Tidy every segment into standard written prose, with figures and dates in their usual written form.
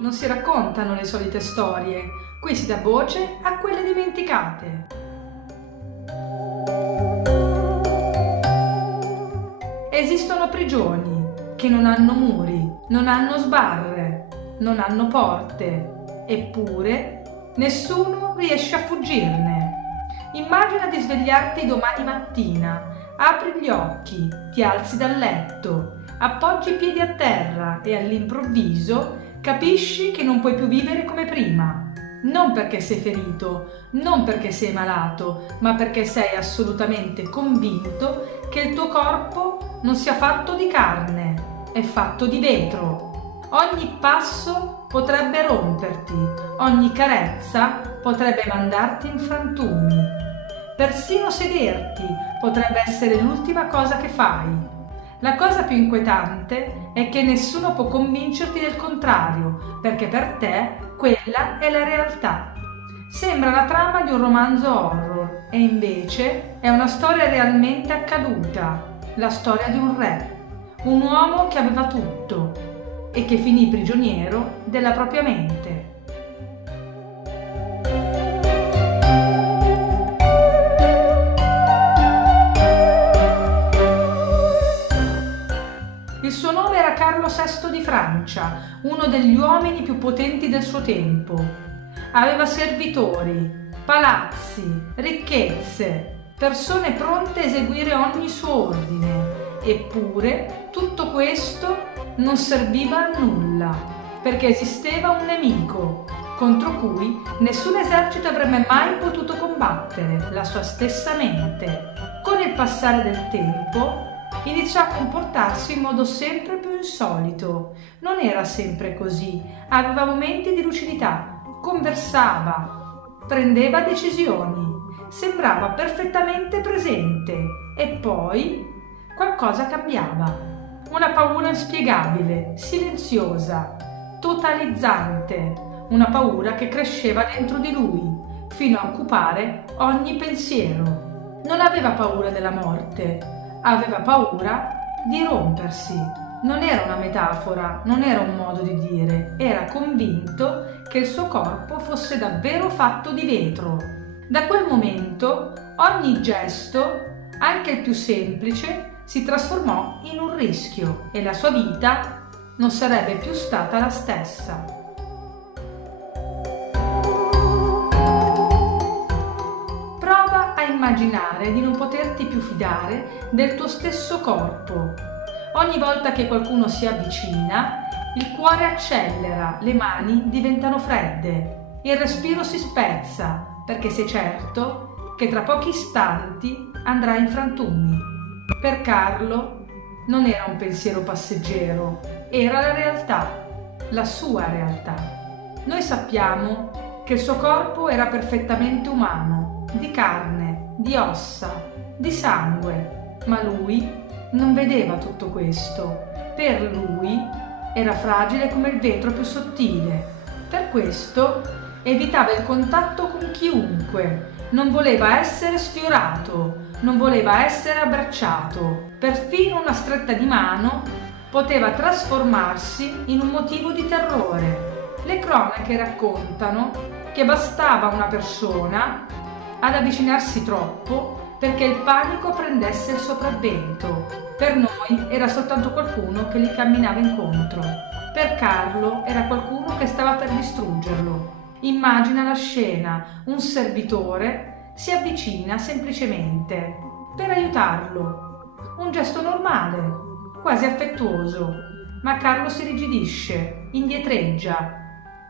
non si raccontano le solite storie, qui si dà voce a quelle dimenticate. Esistono prigioni che non hanno muri, non hanno sbarre, non hanno porte, eppure nessuno riesce a fuggirne. Immagina di svegliarti domani mattina, apri gli occhi, ti alzi dal letto, appoggi i piedi a terra e all'improvviso capisci che non puoi più vivere come prima. Non perché sei ferito, non perché sei malato, ma perché sei assolutamente convinto che il tuo corpo non sia fatto di carne, è fatto di vetro. Ogni passo potrebbe romperti, ogni carezza potrebbe mandarti in frantumi. Persino sederti potrebbe essere l'ultima cosa che fai. La cosa più inquietante è che nessuno può convincerti del contrario, perché per te quella è la realtà. Sembra la trama di un romanzo horror e invece è una storia realmente accaduta, la storia di un re, un uomo che aveva tutto e che finì prigioniero della propria mente. Il suo nome era Carlo VI di Francia, uno degli uomini più potenti del suo tempo. Aveva servitori, palazzi, ricchezze, persone pronte a eseguire ogni suo ordine. Eppure tutto questo non serviva a nulla, perché esisteva un nemico contro cui nessun esercito avrebbe mai potuto combattere, la sua stessa mente. Con il passare del tempo iniziò a comportarsi in modo sempre più insolito. Non era sempre così, aveva momenti di lucidità, conversava, prendeva decisioni, sembrava perfettamente presente e poi qualcosa cambiava. Una paura inspiegabile, silenziosa, totalizzante, una paura che cresceva dentro di lui fino a occupare ogni pensiero. Non aveva paura della morte, aveva paura di rompersi. Non era una metafora, non era un modo di dire, era convinto che il suo corpo fosse davvero fatto di vetro. Da quel momento ogni gesto, anche il più semplice, si trasformò in un rischio e la sua vita non sarebbe più stata la stessa. Immaginare di non poterti più fidare del tuo stesso corpo. Ogni volta che qualcuno si avvicina, il cuore accelera, le mani diventano fredde, il respiro si spezza, perché sei certo che tra pochi istanti andrai in frantumi. Per Carlo non era un pensiero passeggero, era la realtà, la sua realtà. Noi sappiamo che il suo corpo era perfettamente umano, di carne, di ossa, di sangue, ma lui non vedeva tutto questo. Per lui era fragile come il vetro più sottile. Per questo evitava il contatto con chiunque, non voleva essere sfiorato, non voleva essere abbracciato. Perfino una stretta di mano poteva trasformarsi in un motivo di terrore. Le cronache raccontano che bastava una persona ad avvicinarsi troppo perché il panico prendesse il sopravvento. Per noi era soltanto qualcuno che gli camminava incontro. Per Carlo era qualcuno che stava per distruggerlo. Immagina la scena, un servitore si avvicina semplicemente per aiutarlo. Un gesto normale, quasi affettuoso, ma Carlo si irrigidisce, indietreggia,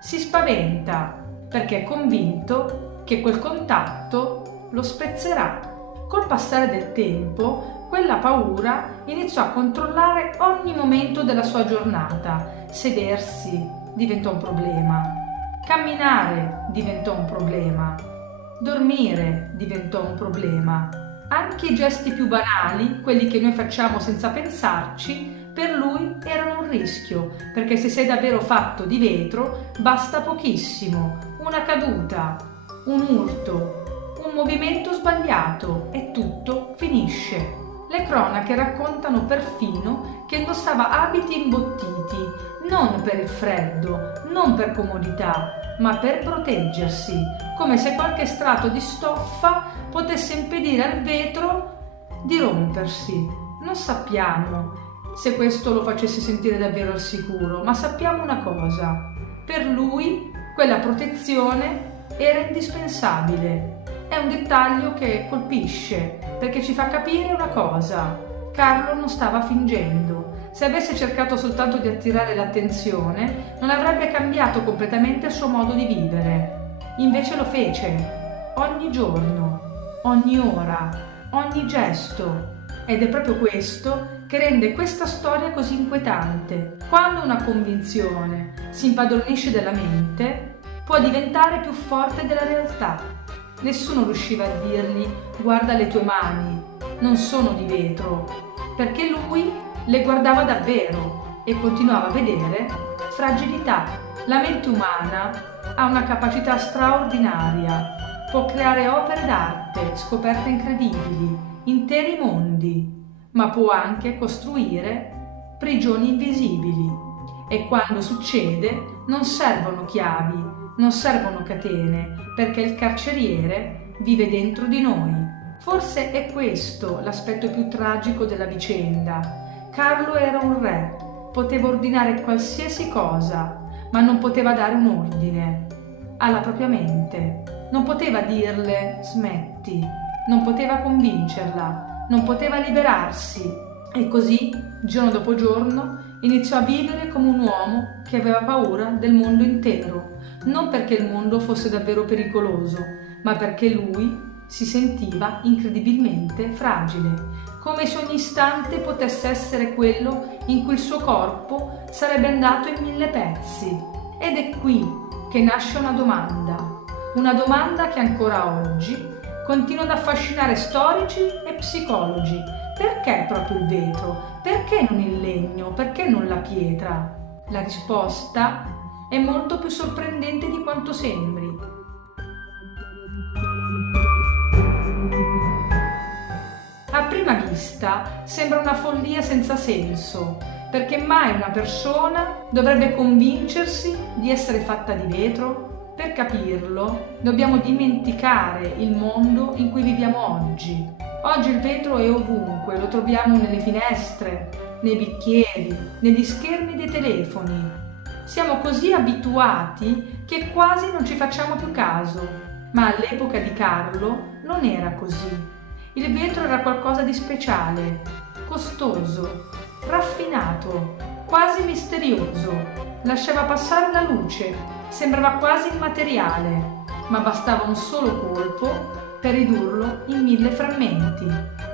si spaventa perché è convinto che quel contatto lo spezzerà. Col passare del tempo, quella paura iniziò a controllare ogni momento della sua giornata. Sedersi diventò un problema, camminare diventò un problema, dormire diventò un problema. Anche i gesti più banali, quelli che noi facciamo senza pensarci, per lui erano un rischio, perché se sei davvero fatto di vetro, basta pochissimo, una caduta, un urto, un movimento sbagliato e tutto finisce. Le cronache raccontano perfino che indossava abiti imbottiti, non per il freddo, non per comodità, ma per proteggersi, come se qualche strato di stoffa potesse impedire al vetro di rompersi. Non sappiamo se questo lo facesse sentire davvero al sicuro, ma sappiamo una cosa: per lui quella protezione era indispensabile. È un dettaglio che colpisce perché ci fa capire una cosa: Carlo non stava fingendo. Se avesse cercato soltanto di attirare l'attenzione, non avrebbe cambiato completamente il suo modo di vivere. Invece lo fece, ogni giorno, ogni ora, ogni gesto. Ed è proprio questo che rende questa storia così inquietante. Quando una convinzione si impadronisce della mente, può diventare più forte della realtà. Nessuno riusciva a dirgli: guarda le tue mani, non sono di vetro, perché lui le guardava davvero e continuava a vedere fragilità. La mente umana ha una capacità straordinaria, può creare opere d'arte, scoperte incredibili, interi mondi, ma può anche costruire prigioni invisibili. E quando succede non servono chiavi, non servono catene, perché il carceriere vive dentro di noi. Forse è questo l'aspetto più tragico della vicenda. Carlo era un re, poteva ordinare qualsiasi cosa, ma non poteva dare un ordine alla propria mente. Non poteva dirle smetti, non poteva convincerla, non poteva liberarsi. E così, giorno dopo giorno, iniziò a vivere come un uomo che aveva paura del mondo intero, non perché il mondo fosse davvero pericoloso, ma perché lui si sentiva incredibilmente fragile, come se ogni istante potesse essere quello in cui il suo corpo sarebbe andato in 1000 pezzi. Ed è qui che nasce una domanda che ancora oggi continua ad affascinare storici e psicologi. Perché proprio il vetro? Perché non il legno? Perché non la pietra? La risposta è molto più sorprendente di quanto sembri. A prima vista sembra una follia senza senso, perché mai una persona dovrebbe convincersi di essere fatta di vetro? Per capirlo, dobbiamo dimenticare il mondo in cui viviamo oggi. Oggi il vetro è ovunque, lo troviamo nelle finestre, nei bicchieri, negli schermi dei telefoni. Siamo così abituati che quasi non ci facciamo più caso, ma all'epoca di Carlo non era così. Il vetro era qualcosa di speciale, costoso, raffinato, quasi misterioso. Lasciava passare la luce, sembrava quasi immateriale, ma bastava un solo colpo per ridurlo in 1000 frammenti.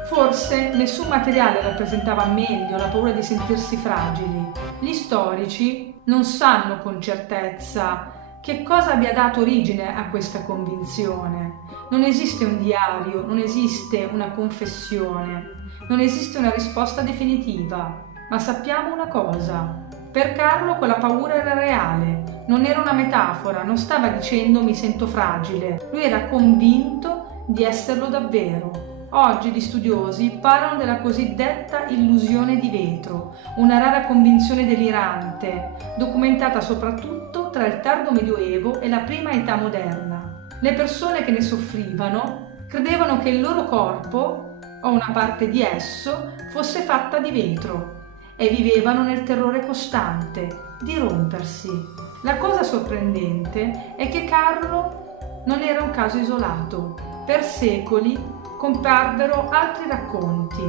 Forse nessun materiale rappresentava meglio la paura di sentirsi fragili. Gli storici non sanno con certezza che cosa abbia dato origine a questa convinzione. Non esiste un diario, non esiste una confessione, non esiste una risposta definitiva, ma sappiamo una cosa: per Carlo quella paura era reale, non era una metafora, non stava dicendo mi sento fragile, lui era convinto di esserlo davvero. Oggi gli studiosi parlano della cosiddetta illusione di vetro, una rara convinzione delirante, documentata soprattutto tra il tardo Medioevo e la prima età moderna. Le persone che ne soffrivano credevano che il loro corpo, o una parte di esso, fosse fatta di vetro e vivevano nel terrore costante di rompersi. La cosa sorprendente è che Carlo non era un caso isolato. Per secoli comparvero altri racconti,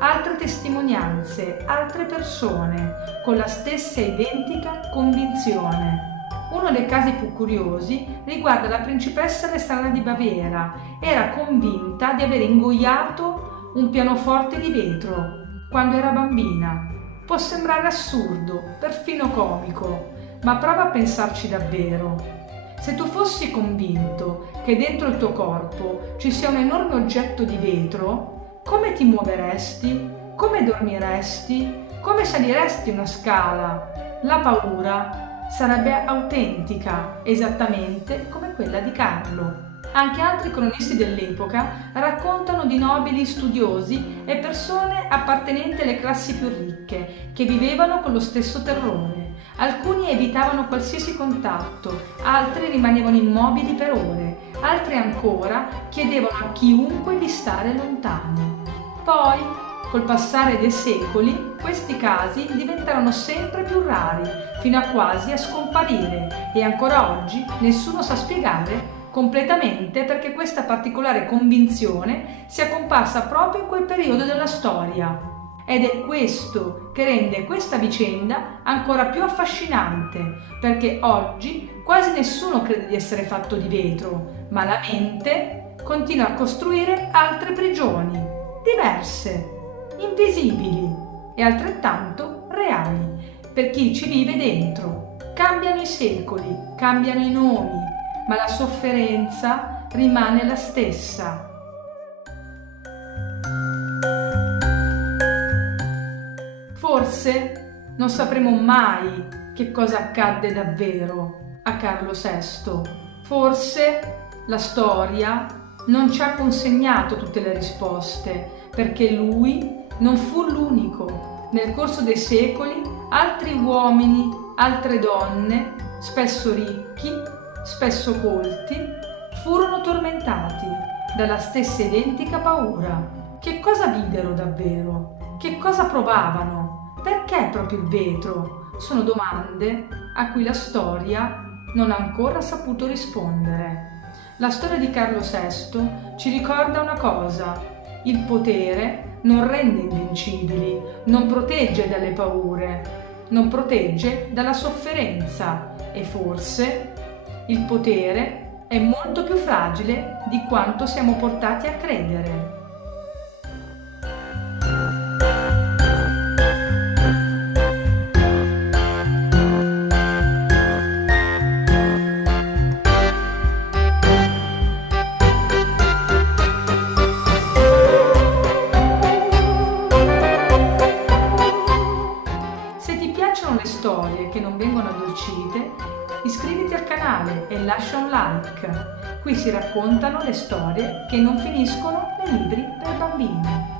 altre testimonianze, altre persone con la stessa identica convinzione. Uno dei casi più curiosi riguarda la principessa Alessandra di Baviera. Era convinta di aver ingoiato un pianoforte di vetro quando era bambina. Può sembrare assurdo, perfino comico, ma prova a pensarci davvero. Se tu fossi convinto che dentro il tuo corpo ci sia un enorme oggetto di vetro, come ti muoveresti? Come dormiresti? Come saliresti una scala? La paura sarebbe autentica, esattamente come quella di Carlo. Anche altri cronisti dell'epoca raccontano di nobili studiosi e persone appartenenti alle classi più ricche che vivevano con lo stesso terrore. Alcuni evitavano qualsiasi contatto, altri rimanevano immobili per ore, altri ancora chiedevano a chiunque di stare lontani. Poi, col passare dei secoli, questi casi diventarono sempre più rari, fino a quasi a scomparire, e ancora oggi nessuno sa spiegare completamente perché questa particolare convinzione sia comparsa proprio in quel periodo della storia. Ed è questo che rende questa vicenda ancora più affascinante, perché oggi quasi nessuno crede di essere fatto di vetro, ma la mente continua a costruire altre prigioni, diverse, invisibili e altrettanto reali, per chi ci vive dentro. Cambiano i secoli, cambiano i nomi, ma la sofferenza rimane la stessa. Forse non sapremo mai che cosa accadde davvero a Carlo VI. Forse la storia non ci ha consegnato tutte le risposte, perché lui non fu l'unico. Nel corso dei secoli, altri uomini, altre donne, spesso ricchi, spesso colti, furono tormentati dalla stessa identica paura. Che cosa videro davvero? Che cosa provavano? Perché proprio il vetro? Sono domande a cui la storia non ha ancora saputo rispondere. La storia di Carlo VI ci ricorda una cosa: il potere non rende invincibili, non protegge dalle paure, non protegge dalla sofferenza, e forse il potere è molto più fragile di quanto siamo portati a credere. Se ti piacciono le storie che non vengono addolcite, iscriviti al canale e lascia un like. Qui si raccontano le storie che non finiscono nei libri per bambini.